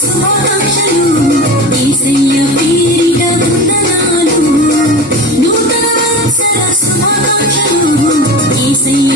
స్వాగక్షలు దేశయ్య పేరిట వందనాలు నూతన సంవత్సర శుభాకాంక్షలు దేశయ్య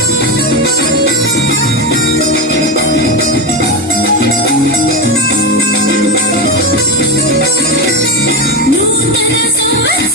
No matter what's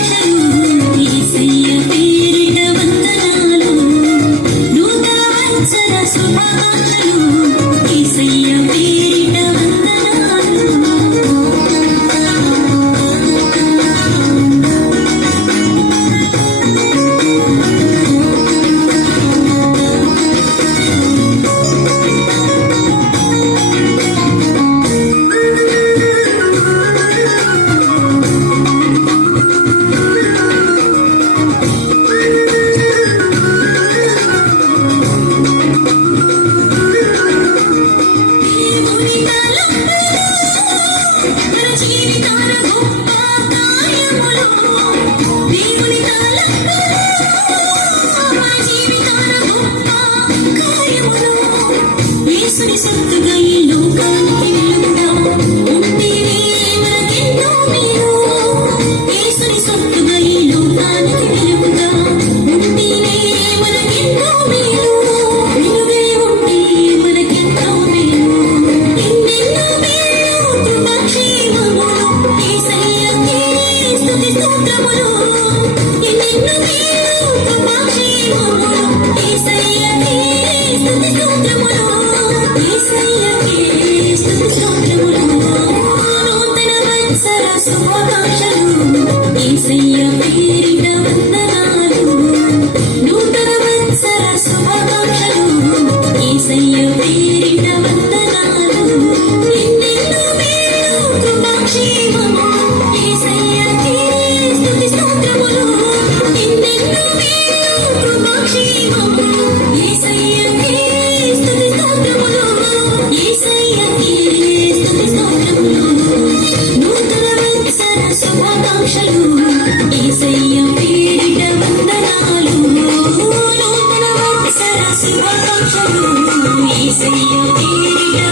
సత్తగా ఈ లోకాన్ని శుశ్రూషలు ఏసయ్య పేరిట వందనాలు నూతన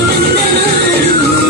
వందనాలు.